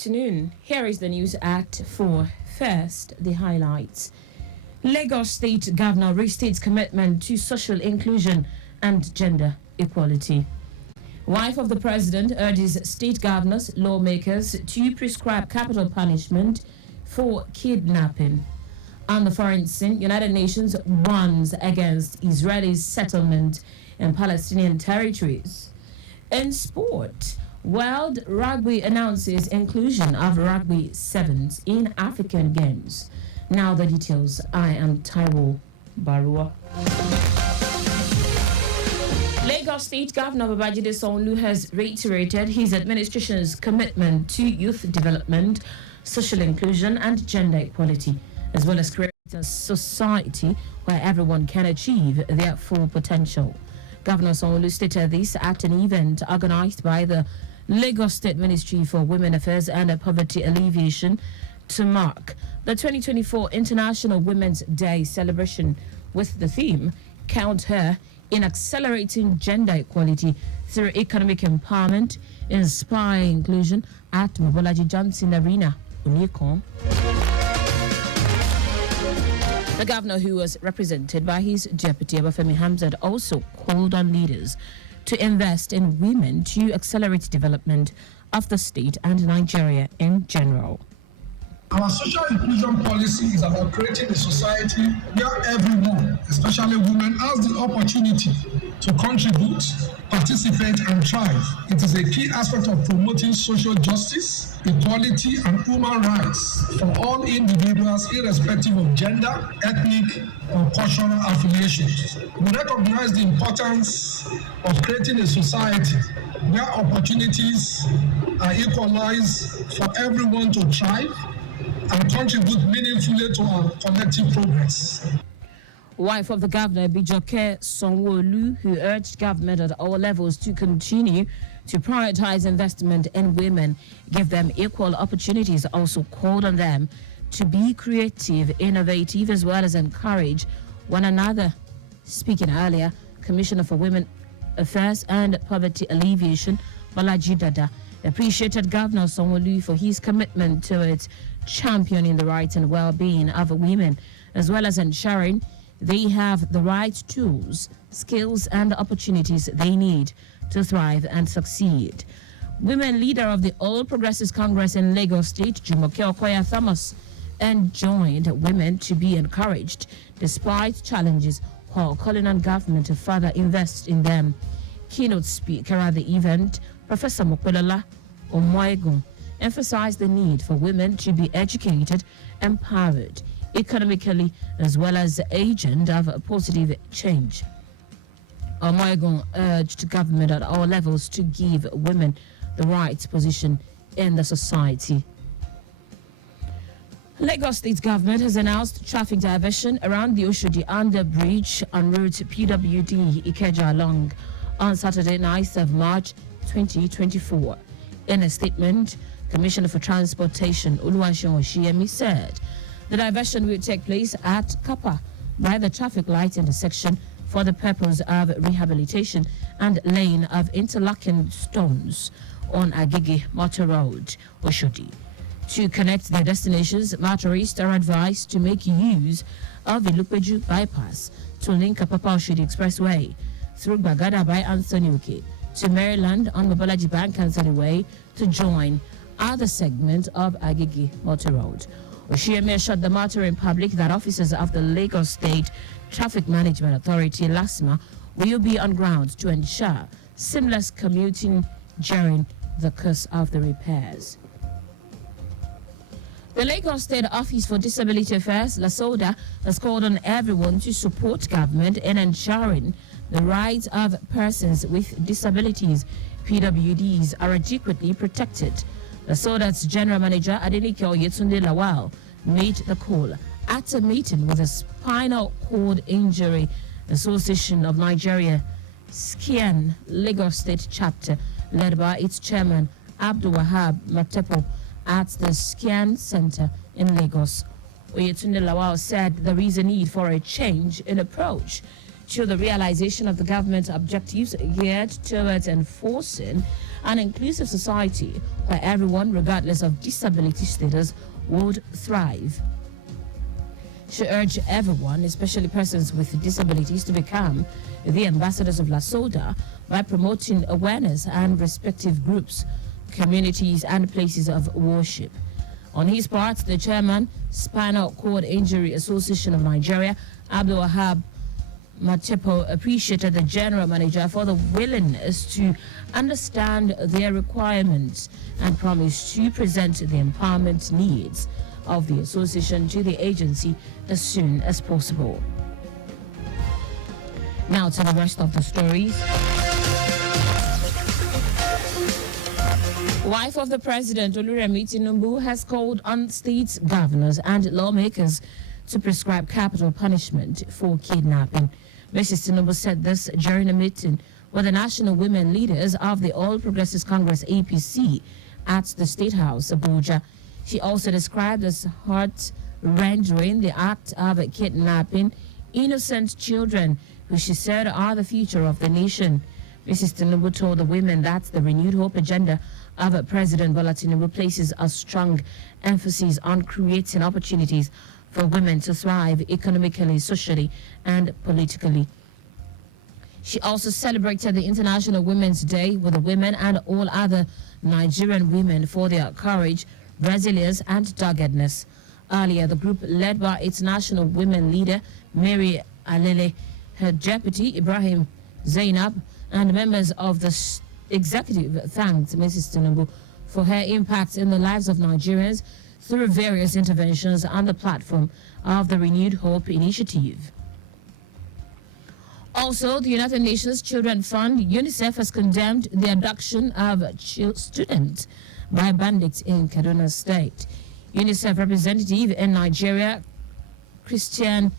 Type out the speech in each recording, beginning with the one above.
afternoon. Here is the news at 4. First, the highlights. Lagos State Governor restates commitment to social inclusion and gender equality. Wife of the President urges state governors, lawmakers to prescribe capital punishment for kidnapping. On the foreign scene, United Nations warns against Israeli settlement in Palestinian territories. In sport, World Rugby announces inclusion of rugby sevens in African Games. Now the details. I am Taiwo Baruwa. Lagos State Governor Babajide Sanwo-Olu has reiterated his administration's commitment to youth development, social inclusion and gender equality, as well as creating a society where everyone can achieve their full potential. Governor Sanwo-Olu stated this at an event organized by the Lagos State Ministry for Women Affairs and Poverty Alleviation to mark the 2024 International Women's Day celebration with the theme, Count Her in Accelerating Gender Equality through Economic Empowerment, Inspire Inclusion at Mobolaji Johnson Arena, Unikon. The governor, who was represented by his deputy Abafemi Hamzat, also called on leaders to invest in women to accelerate development of the state and Nigeria in general. Our social inclusion policy is about creating a society where everyone, especially women, has the opportunity to contribute, participate, and thrive. It is a key aspect of promoting social justice, equality, and human rights for all individuals, irrespective of gender, ethnic, or cultural affiliations. We recognize the importance of creating a society where opportunities are equalized for everyone to thrive and contribute meaningfully to our collective progress. Wife of the governor, Bijoke Sanwo-Olu, who urged government at all levels to continue to prioritize investment in women, give them equal opportunities, also called on them to be creative, innovative, as well as encourage one another. Speaking earlier, Commissioner for Women Affairs and Poverty Alleviation, Balaji Dada, appreciated Governor Sanwo-Olu for his commitment towards championing the rights and well-being of women, as well as ensuring they have the right tools, skills, and opportunities they need to thrive and succeed. Women leader of the All Progressives Congress in Lagos State, Jumoke Okoya Thomas, enjoined women to be encouraged despite challenges, while calling on government to further invest in them. Keynote speaker at the event, Professor Mopelola Omoegun, emphasized the need for women to be educated, empowered economically, as well as agent of positive change. Omoegun urged government at all levels to give women the right position in the society. Lagos State government has announced traffic diversion around the Oshodi under bridge on route PWD Ikeja along on Saturday, 9th of March 2024. In a statement, Commissioner for Transportation Oluwaseun Oshiyemi said the diversion will take place at Kappa by the traffic light intersection for the purpose of rehabilitation and laying of interlocking stones on Agege Motor Road, Oshodi. To connect their destinations, motorists are advised to make use of the Lupeju bypass to link up Papa Oshodi Expressway through Bagada by Anthony Uke to Maryland on Mobolaji Bank Anthony Way to join other segment of Agege Motor Road. Oshiyemi assured the matter in public that officers of the Lagos State Traffic Management Authority, LASMA, will be on ground to ensure seamless commuting during the course of the repairs. The Lagos State Office for Disability Affairs, LASODA, has called on everyone to support government in ensuring the rights of persons with disabilities, PWDs, are adequately protected. LASODA's General Manager, Adenike Oyetunde Lawal, made the call at a meeting with the Spinal Cord Injury Association of Nigeria, SCIAN, Lagos State Chapter, led by its chairman, Abdul Wahab Matepo, at the SCIAN Center in Lagos. Oyetunde Lawal said there is a need for a change in approach to the realization of the government's objectives geared towards enforcing an inclusive society where everyone, regardless of disability status, would thrive. She urged everyone, especially persons with disabilities, to become the ambassadors of La Soda by promoting awareness and respective groups, communities, and places of worship. On his part, the chairman, Spinal Cord Injury Association of Nigeria, Abdul Wahab Matepo, appreciated the general manager for the willingness to understand their requirements and promised to present the empowerment needs of the association to the agency as soon as possible. Now to the rest of the stories. Wife of the president, Oluremi Tinubu, has called on states, governors, and lawmakers to prescribe capital punishment for kidnapping. Mrs. Tinubu said this during a meeting with the national women leaders of the All Progressives Congress (APC) at the State House, Abuja. She also described as heart-rending the act of kidnapping innocent children, who she said are the future of the nation. Mrs. Tinubu told the women that the renewed hope agenda of President Bola Tinubu places a strong emphasis on creating opportunities for women to thrive economically, socially, and politically. She also celebrated the International Women's Day with the women and all other Nigerian women for their courage, resilience, and doggedness. Earlier, the group, led by its national women leader, Mary Alele, her deputy, Ibrahim Zainab, and members of the executive thanked Mrs. Tinubu for her impact in the lives of Nigerians through various interventions on the platform of the Renewed Hope Initiative. Also, the United Nations Children Fund, UNICEF, has condemned the abduction of students by bandits in Kaduna State. UNICEF representative in Nigeria, Christian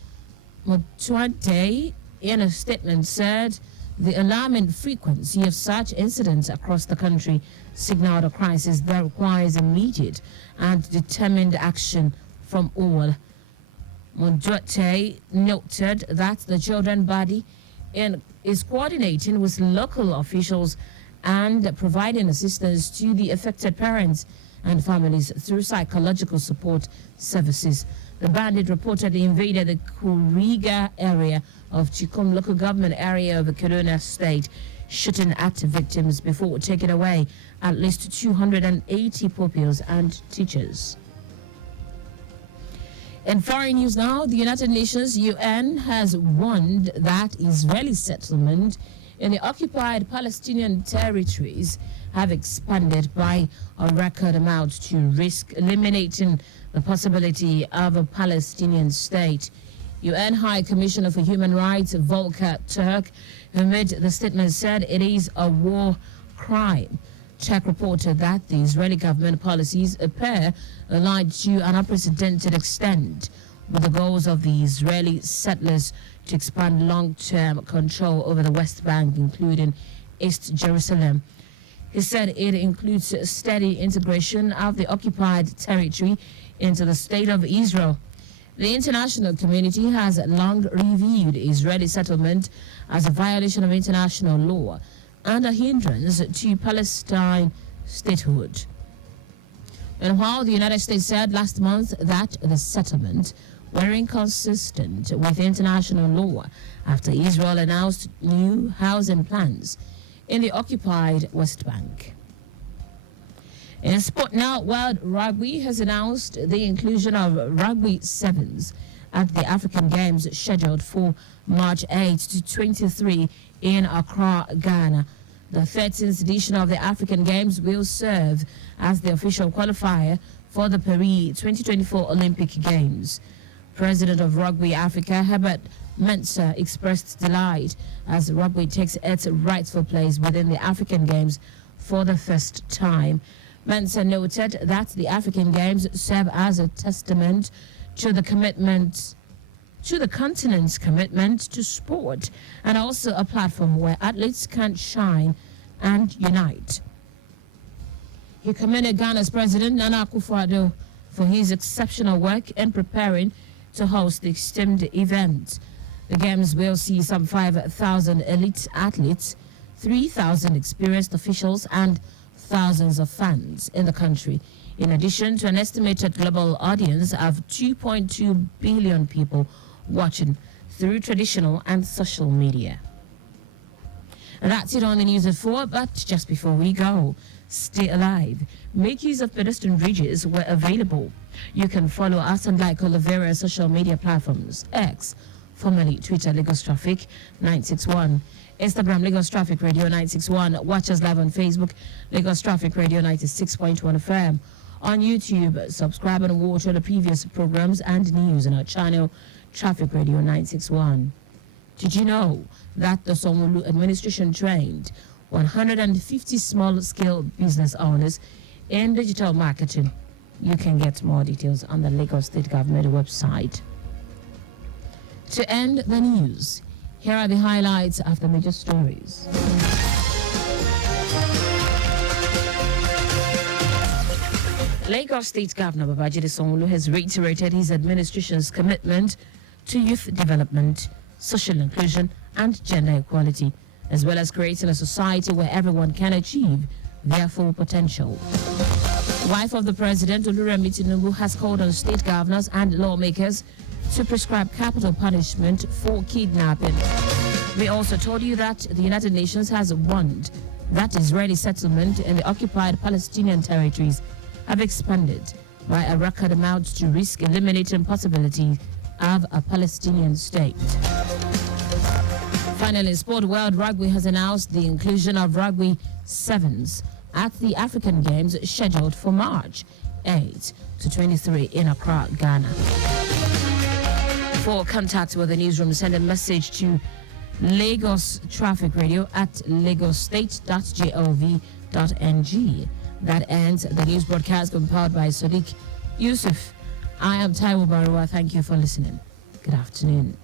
Mutwante, in a statement said the alarming frequency of such incidents across the country signaled a crisis that requires immediate and determined action from all. Mutwante noted that the children's body is coordinating with local officials and providing assistance to the affected parents and families through psychological support services. The bandit reportedly invaded the Kuriga area of Chikum local government area of Kaduna State, shooting at victims before taking away at least 280 pupils and teachers. In foreign news now, the United Nations UN has warned that Israeli settlement in the occupied Palestinian territories have expanded by a record amount to risk eliminating the possibility of a Palestinian state. UN High Commissioner for Human Rights Volker Turk, who made the statement, said it is a war crime. Turk reported that the Israeli government policies appear aligned to an unprecedented extent with the goals of the Israeli settlers to expand long-term control over the West Bank, including East Jerusalem. He said it includes steady integration of the occupied territory into the state of Israel. The international community has long reviewed Israeli settlement as a violation of international law and a hindrance to Palestine statehood. And while the United States said last month that the settlement were inconsistent with international law after Israel announced new housing plans in the occupied West Bank. In sport now, World Rugby has announced the inclusion of Rugby Sevens at the African Games scheduled for March 8 to 23 in Accra, Ghana. The 13th edition of the African Games will serve as the official qualifier for the Paris 2024 Olympic Games. President of Rugby Africa, Herbert Mensah, expressed delight as rugby takes its rightful place within the African Games for the first time. Mensah noted that the African Games serve as a testament to the continent's commitment to sport, and also a platform where athletes can shine and unite. He commended Ghana's President Nana Akufo-Addo for his exceptional work in preparing to host the esteemed event. The Games will see some 5,000 elite athletes, 3,000 experienced officials, and thousands of fans in the country, in addition to an estimated global audience of 2.2 billion people watching through traditional and social media. And that's it on the news at 4, but just before we go, stay alive. Make use of pedestrian bridges where available. You can follow us and like all the various social media platforms. X, formerly Twitter, Lagos Traffic 961. Instagram, Lagos Traffic Radio 961. Watch us live on Facebook, Lagos Traffic Radio 96.1 FM. On YouTube, subscribe and watch all the previous programs and news on our channel, Traffic Radio 961. Did you know that the Sanwo-Olu administration trained 150 small-scale business owners in digital marketing? You can get more details on the Lagos State Government website. To end the news, here are the highlights of the major stories. Lagos State Governor Babajide Sanwo-Olu has reiterated his administration's commitment to youth development, social inclusion, and gender equality, as well as creating a society where everyone can achieve their full potential. Wife of the President, Oluremi Tinubu, has called on state governors and lawmakers to prescribe capital punishment for kidnapping. We also told you that the United Nations has warned that Israeli settlement in the occupied Palestinian territories have expanded by a record amount to risk eliminating possibility of a Palestinian state. Finally, Sport World Rugby has announced the inclusion of rugby sevens at the African Games scheduled for March 8 to 23 in Accra, Ghana. For contact with the newsroom, send a message to Lagos Traffic Radio at lagosstate.gov.ng. That ends the news broadcast compiled by Sadiq Yusuf. I am Taiwo Baruwa. Thank you for listening. Good afternoon.